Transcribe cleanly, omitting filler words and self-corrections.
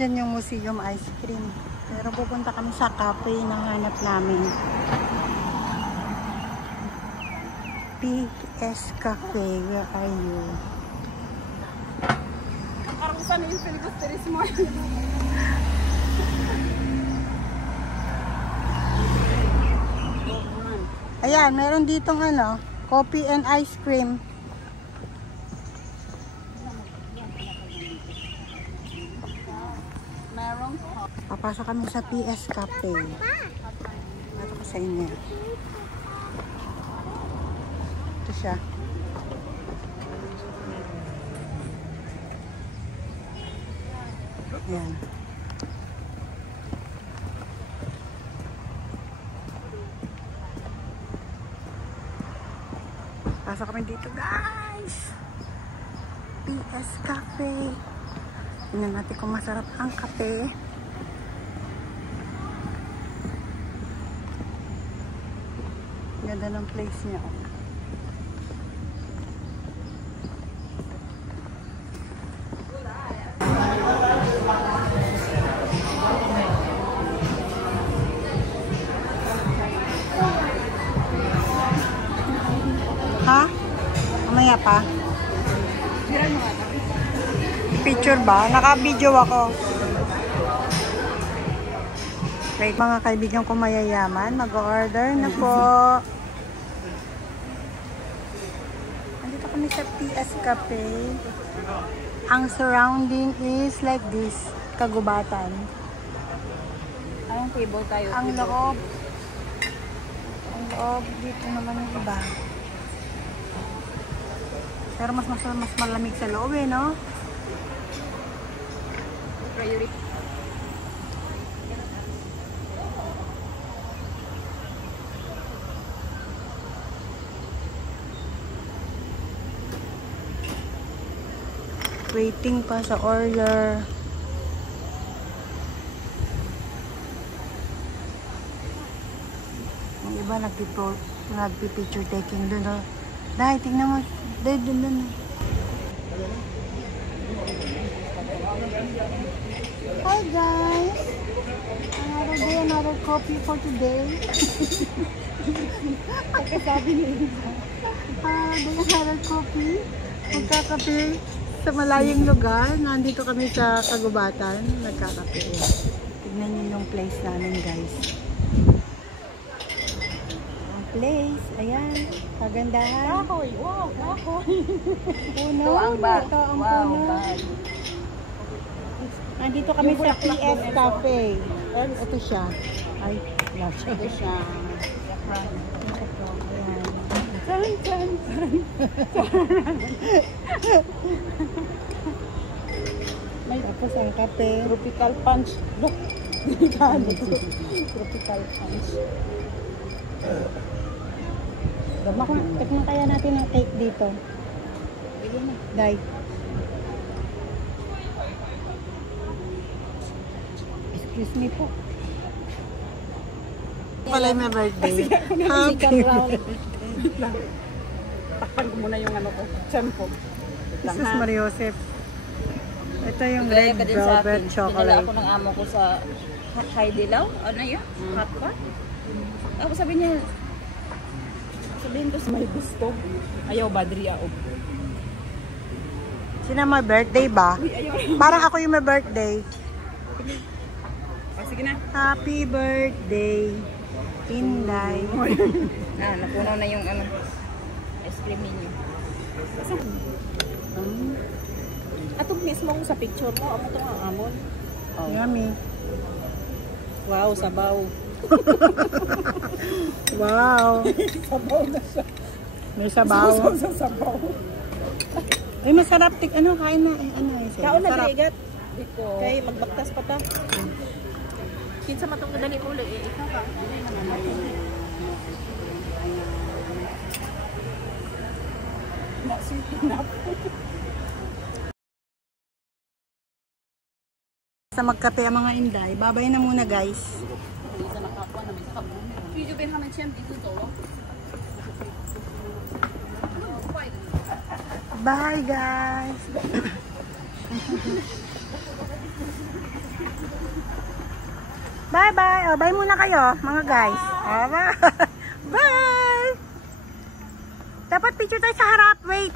Diyan yung museum ice cream. Pero pupunta kami sa cafe na hanap namin. PS Cafe, where are you? Parang saan yung filibusteris mo? Ayan, meron ditong ano, coffee and ice cream. Papasok kami sa PS Cafe. Ito ko sa inyo. Ito siya. Ayan. Pasok kami dito, guys. PS Cafe. Tingnan natin kung masarap ang kape. Ganda ng place niya. Ha? Mamaya pa? Picture ba? Naka-video ako. Wait, mga kaibigan ko mayayaman, mag-order na po. Nandito kami sa PS Cafe. Ang surrounding is like this, kagubatan. Anong table tayo? Ang loob. Ang loob, dito naman yung iba. Pero mas malamig sa loob eh, no? Priority. Waiting pa sa order. Yung iba nagpipicture taking doon. Oh. Dahil, tingnan mo. Dahil doon. Hi guys! Another day, another coffee for today. Pagkasabi niyo. Another coffee. Magkakape sa malayong lugar. Nandito kami sa kagubatan. Nagkakape. Tignan niyo yung place namin, guys. Ang place. Ayan. Kagandahan. Kahoy! Wow! Kahoy! Puno. Ito ang bag. Ito ang Wow! puno. Bag. Nandito kami sa PS Cafe. Ito siya. Ay, wala siya. Ito siya. Ayan. Tapos ang kape. Tropical punch. Look! Tropical punch. Tikman kaya natin ang cake dito. Dai. Excuse me po. Palay my birthday. Happy birthday. Takpan ko muna yung ano ko. Tiyan ko. Jesus Maria Joseph. Ito yung red velvet chocolate. Pinala ako ng amo ko sa Haidilaw. Ano yun? Hot pot? Ako sabihin ko sa may gusto. Ayaw ba, Dria? Sino may birthday ba? Parang ako yung may birthday. Sige na. Happy birthday, Inday. Napuno na yung ano, ice cream ninyo. Atong mismo sa picture mo, amo itong ang amon. Yummy. Wow, sabaw. Wow. Sabaw na siya. May sabaw. Sa sabaw. Ay, masarap. Ano, kain na. Ano, Kaon na masarap. bigat. Dito. Kaya magbaktas pa ta. Kinsa matong kadali mo ulit. Ikaw ka. Sa magkape ang mga Inday. Babay na muna, guys. Bye, guys. Bye-bye. Oh, bye muna kayo, mga guys. Oh, bye. Bye. Dapat picture tayo sa harap. Wait.